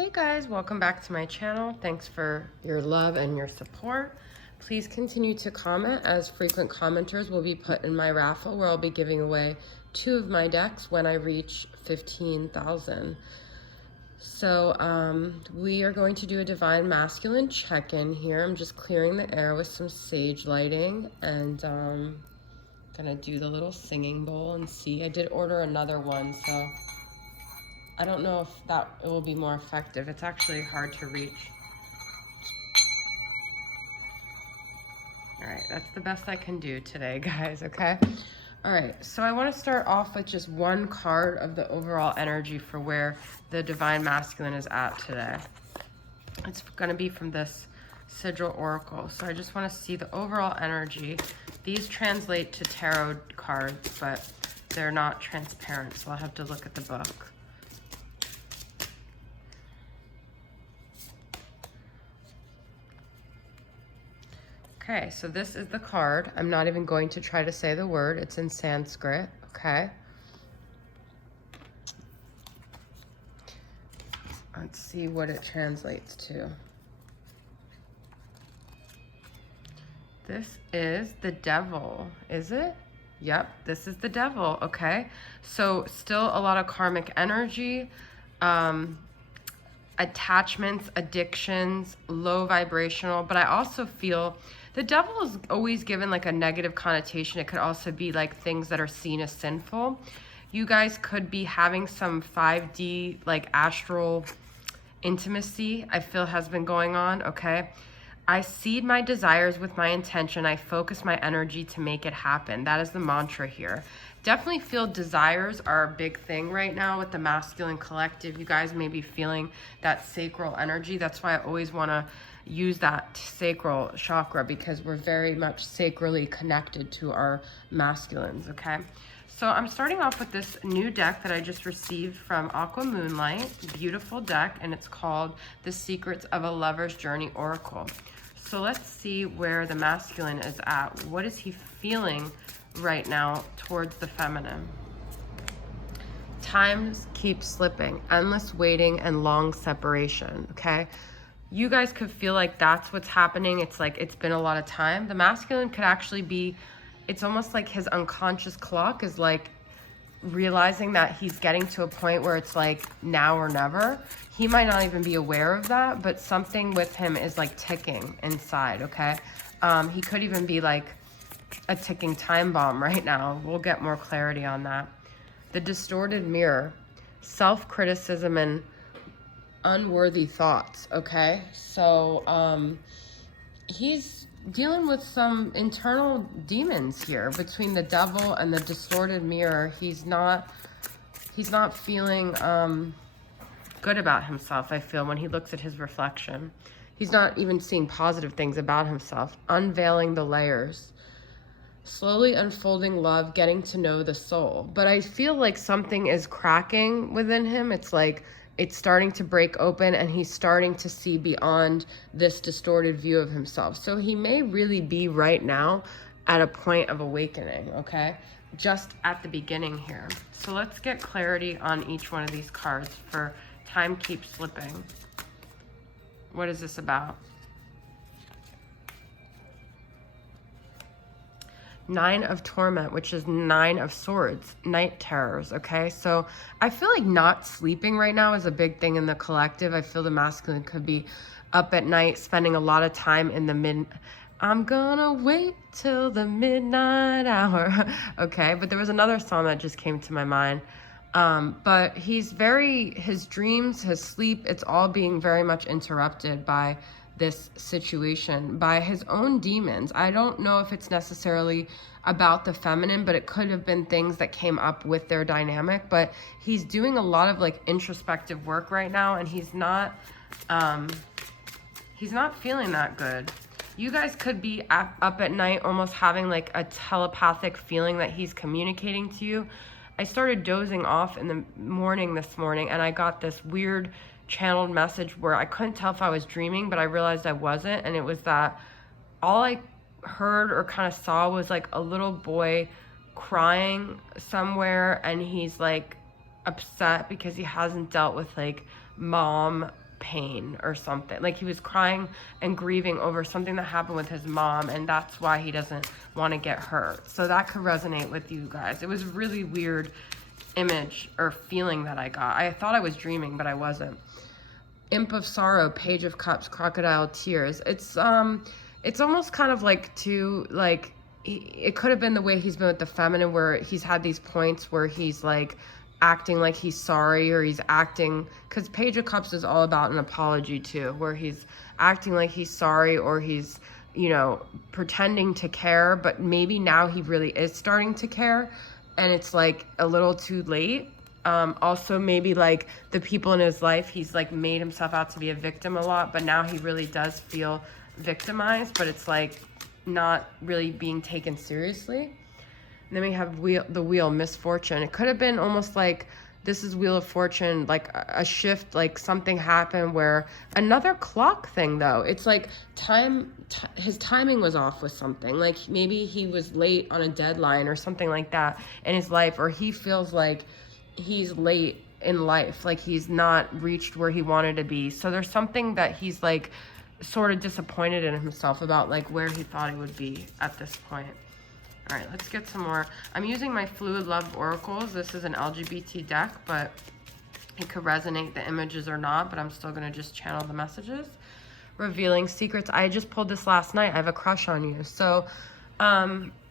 Hey guys, welcome back to my channel. Thanks for your love and your support. Please continue to comment, as frequent commenters will be put in my raffle where I'll be giving away 2 of my decks when I reach 15,000. So we are going to do a Divine Masculine check-in here. I'm just clearing the air with some sage lighting and gonna do the little singing bowl and see. I did order another one, so I don't know if it will be more effective. It's actually hard to reach. All right, that's the best I can do today, guys, okay? All right, so I want to start off with just one card of the overall energy for where the Divine Masculine is at today. It's going to be from this Sigil Oracle. So I just want to see the overall energy. These translate to tarot cards, but they're not transparent, so I'll have to look at the book. Okay, so this is the card. I'm not even going to try to say the word. It's in Sanskrit, okay? Let's see what it translates to. This is the devil, is it? Yep, this is the devil, okay? So still a lot of karmic energy, attachments, addictions, low vibrational, but I also feel the devil is always given like a negative connotation. It could also be like things that are seen as sinful. You guys could be having some 5D like astral intimacy, I feel has been going on, okay? I seed my desires with my intention. I focus my energy to make it happen. That is the mantra here. Definitely feel desires are a big thing right now with the masculine collective. You guys may be feeling that sacral energy. That's why I always want to use that sacral chakra, because we're very much sacrally connected to our masculines, okay? So I'm starting off with this new deck that I just received from Aqua Moonlight. Beautiful deck, and it's called The Secrets of a Lover's Journey Oracle. So let's see where the masculine is at. What is he feeling right now towards the feminine? Times keep slipping, endless waiting and long separation, okay? You guys could feel like that's what's happening. It's like it's been a lot of time. The masculine could actually be, it's almost like his unconscious clock is like realizing that he's getting to a point where it's like now or never. He might not even be aware of that, but something with him is like ticking inside, okay? He could even be like a ticking time bomb right now. We'll get more clarity on that. The distorted mirror, self-criticism and unworthy thoughts, okay? So he's dealing with some internal demons here between the devil and the distorted mirror. He's not feeling good about himself, I feel, when he looks at his reflection. He's not even seeing positive things about himself. Unveiling the layers, slowly unfolding love, getting to know the soul. But I feel like something is cracking within him. It's like it's starting to break open, and he's starting to see beyond this distorted view of himself. So he may really be right now at a point of awakening, okay? Just at the beginning here. So let's get clarity on each one of these cards for time keeps slipping. What is this about? 9 of Torment, which is 9 of Swords, night terrors, okay? So I feel like not sleeping right now is a big thing in the collective. I feel the masculine could be up at night, spending a lot of time in the I'm gonna wait till the midnight hour, okay? But there was another song that just came to my mind. But his dreams, his sleep, it's all being very much interrupted by this situation, by his own demons. I don't know if it's necessarily about the feminine, but it could have been things that came up with their dynamic. But he's doing a lot of like introspective work right now, and he's not feeling that good. You guys could be up at night almost having like a telepathic feeling that he's communicating to you. I started dozing off in the morning this morning, and I got this weird channeled message where I couldn't tell if I was dreaming, but I realized I wasn't. And it was that all I heard or kind of saw was like a little boy crying somewhere, and he's like upset because he hasn't dealt with like mom pain or something. Like he was crying and grieving over something that happened with his mom, and that's why he doesn't want to get hurt. So that could resonate with you guys. It was a really weird image or feeling that I got. I thought I was dreaming, but I wasn't. Imp of Sorrow, Page of Cups, Crocodile Tears. It's almost kind of like it could have been the way he's been with the feminine, where he's had these points where he's like acting like he's sorry, or he's acting, because Page of Cups is all about an apology too, where he's acting like he's sorry, or he's, you know, pretending to care, but maybe now he really is starting to care, and it's like a little too late. Also maybe like the people in his life, he's like made himself out to be a victim a lot, but now he really does feel victimized, but it's like not really being taken seriously. And then we have the wheel, Misfortune. It could have been almost like this is Wheel of Fortune, like a shift, like something happened where another clock thing though. It's like his timing was off with something. Like maybe he was late on a deadline or something like that in his life, or he feels like he's late in life, like he's not reached where he wanted to be. So there's something that he's like sort of disappointed in himself about, like where he thought he would be at this point. All right, let's get some more. I'm using my Fluid Love Oracles. This is an LGBT deck, but it could resonate the images or not, but I'm still gonna just channel the messages. Revealing Secrets. I just pulled this last night. I have a crush on you. So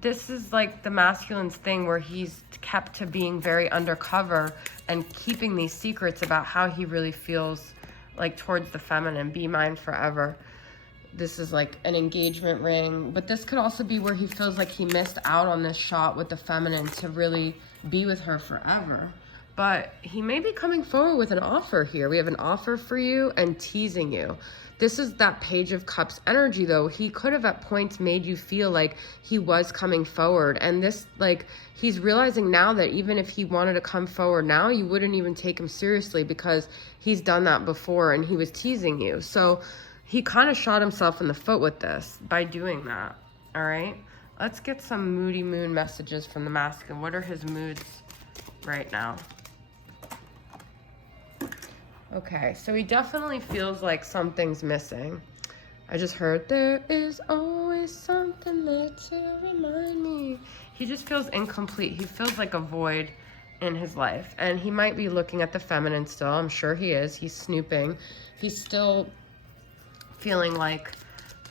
this is like the masculine's thing, where he's kept to being very undercover and keeping these secrets about how he really feels like towards the feminine. Be mine forever. This is like an engagement ring, but this could also be where he feels like he missed out on this shot with the feminine to really be with her forever. But he may be coming forward with an offer here. We have an offer for you and teasing you. This is that Page of Cups energy though. He could have at points made you feel like he was coming forward, and this, like, he's realizing now that even if he wanted to come forward now, you wouldn't even take him seriously because he's done that before and he was teasing you. So he kind of shot himself in the foot with this by doing that. All right, let's get some moody moon messages from the masculine. What are his moods right now? Okay, so he definitely feels like something's missing. I just heard, there is always something there to remind me. He just feels incomplete. He feels like a void in his life. And he might be looking at the feminine still. I'm sure he is. He's snooping. He's still feeling like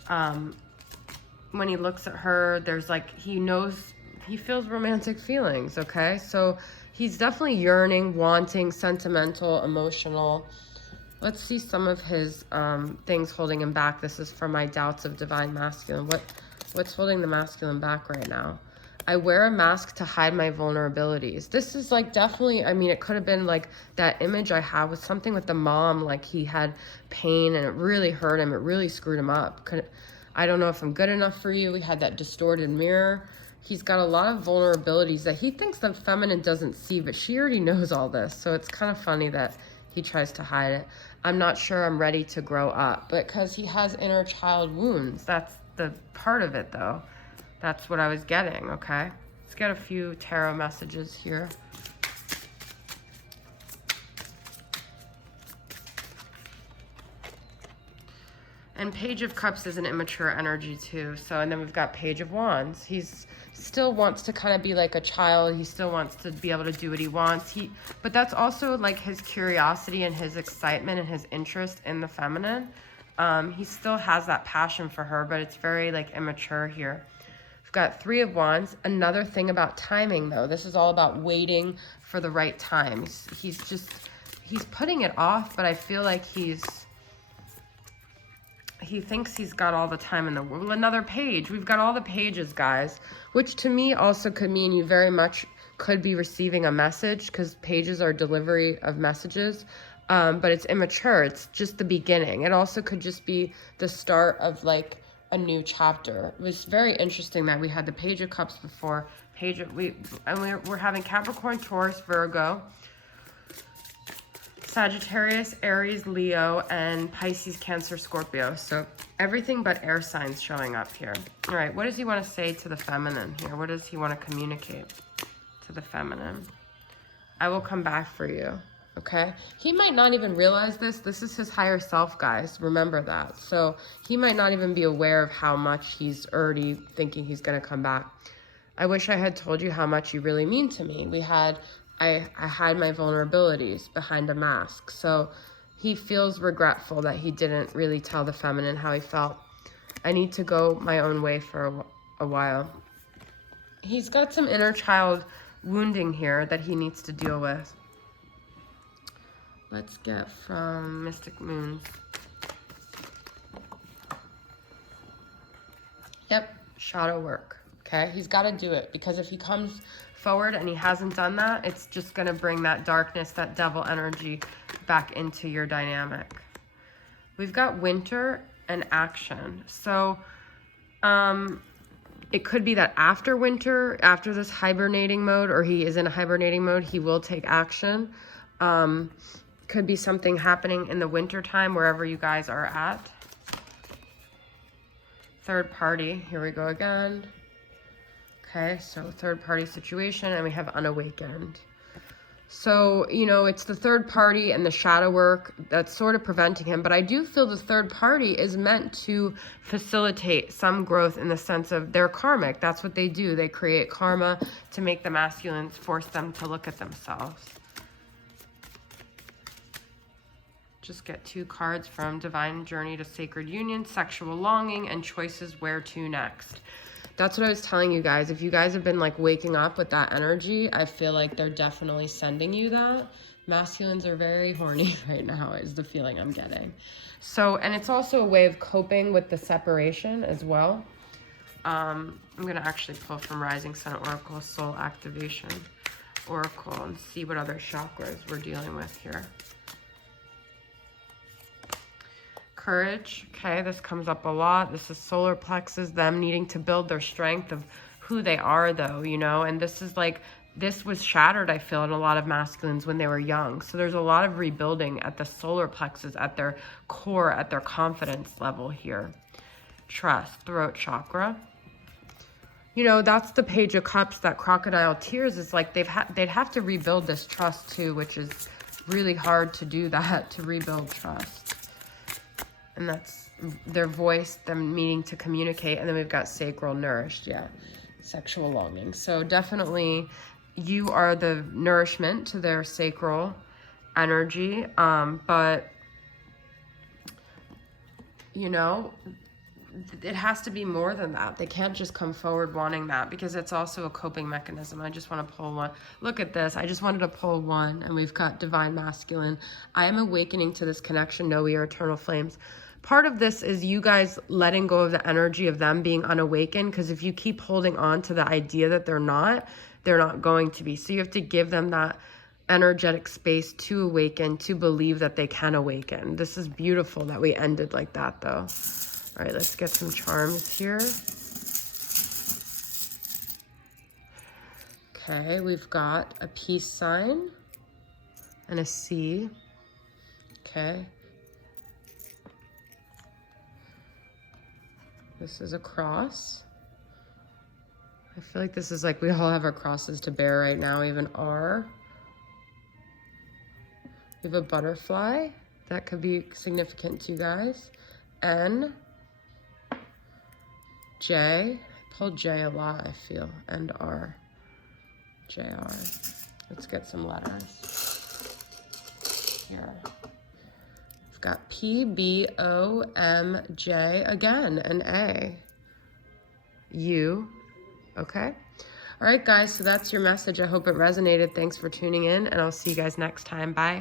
when he looks at her, there's like, he feels romantic feelings, okay? So he's definitely yearning, wanting, sentimental, emotional. Let's see some of his things holding him back. This is from my Doubts of Divine Masculine. What's holding the masculine back right now? I wear a mask to hide my vulnerabilities. This is like definitely, I mean, it could have been like that image I have with something with the mom, like he had pain and it really hurt him. It really screwed him up. I don't know if I'm good enough for you. We had that distorted mirror. He's got a lot of vulnerabilities that he thinks the feminine doesn't see, but she already knows all this. So it's kind of funny that he tries to hide it. I'm not sure I'm ready to grow up, because he has inner child wounds. That's the part of it though. That's what I was getting, okay? Let's get a few tarot messages here. And Page of Cups is an immature energy too. So, and then we've got Page of Wands. He's still wants to kind of be like a child. He still wants to be able to do what he wants. But that's also like his curiosity and his excitement and his interest in the feminine. He still has that passion for her, but it's very like immature here. We've got Three of Wands. Another thing about timing though. This is all about waiting for the right time. He's putting it off, but I feel like he thinks he's got all the time in the world. Another page. We've got all the pages, guys, which to me also could mean you very much could be receiving a message, because pages are delivery of messages, but it's immature. It's just the beginning. It also could just be the start of like a new chapter. It was very interesting that we had the Page of Cups before. We're having Capricorn, Taurus, Virgo, Sagittarius, Aries, Leo, and Pisces, Cancer, Scorpio. So everything but air signs showing up here. All right, what does he want to say to the feminine here? What does he want to communicate to the feminine? I will come back for you. okay? He might not even realize this. This is his higher self, guys. Remember that. So he might not even be aware of how much he's already thinking he's going to come back. I wish I had told you how much you really mean to me. I hide my vulnerabilities behind a mask. So he feels regretful that he didn't really tell the feminine how he felt. I need to go my own way for a while. He's got some inner child wounding here that he needs to deal with. Let's get from Mystic Moons. Yep, shadow work. Okay, he's got to do it, because if he comes forward and he hasn't done that, it's just going to bring that darkness, that devil energy back into your dynamic. We've got winter and action. So it could be that after winter, after this hibernating mode, or he is in a hibernating mode, he will take action. Could be something happening in the winter time wherever you guys are at. Third party, here we go again. Okay, so third party situation, and we have unawakened. So, you know, it's the third party and the shadow work that's sort of preventing him. But I do feel the third party is meant to facilitate some growth, in the sense of they're karmic. That's what they do. They create karma to make the masculines, force them to look at themselves. Just get 2 cards from Divine Journey to Sacred Union, Sexual Longing, and Choices Where to Next. That's what I was telling you guys. If you guys have been like waking up with that energy, I feel like they're definitely sending you that. Masculines are very horny right now, is the feeling I'm getting. So, and it's also a way of coping with the separation as well. I'm going to actually pull from Rising Sun Oracle, Soul Activation Oracle, and see what other chakras we're dealing with here. Courage, okay, this comes up a lot. This is solar plexus, them needing to build their strength of who they are, though, you know. And this is like, this was shattered, I feel, in a lot of masculines when they were young. So there's a lot of rebuilding at the solar plexus, at their core, at their confidence level here. Trust, throat chakra. You know, that's the Page of Cups, that crocodile tears is like they'd have to rebuild this trust too, which is really hard to do that, to rebuild trust. And that's their voice, them needing to communicate. And then we've got sacral, nourished, yeah, sexual longing. So definitely you are the nourishment to their sacral energy. But, you know, it has to be more than that. They can't just come forward wanting that, because it's also a coping mechanism. I just want to pull one. Look at this. I just wanted to pull one, and we've got Divine Masculine. I am awakening to this connection. Know we are eternal flames. Part of this is you guys letting go of the energy of them being unawakened, because if you keep holding on to the idea that they're not going to be. So you have to give them that energetic space to awaken, to believe that they can awaken. This is beautiful that we ended like that, though. All right, let's get some charms here. Okay, we've got a peace sign and a C. Okay. This is a cross. I feel like this is like we all have our crosses to bear right now, even R. We have a butterfly. That could be significant to you guys. N. J. I pulled J a lot, I feel. And R. JR. Let's get some letters. Here. We've got P, B, O, M, J, again, an A. U. Okay. All right, guys, so that's your message. I hope it resonated. Thanks for tuning in, and I'll see you guys next time. Bye.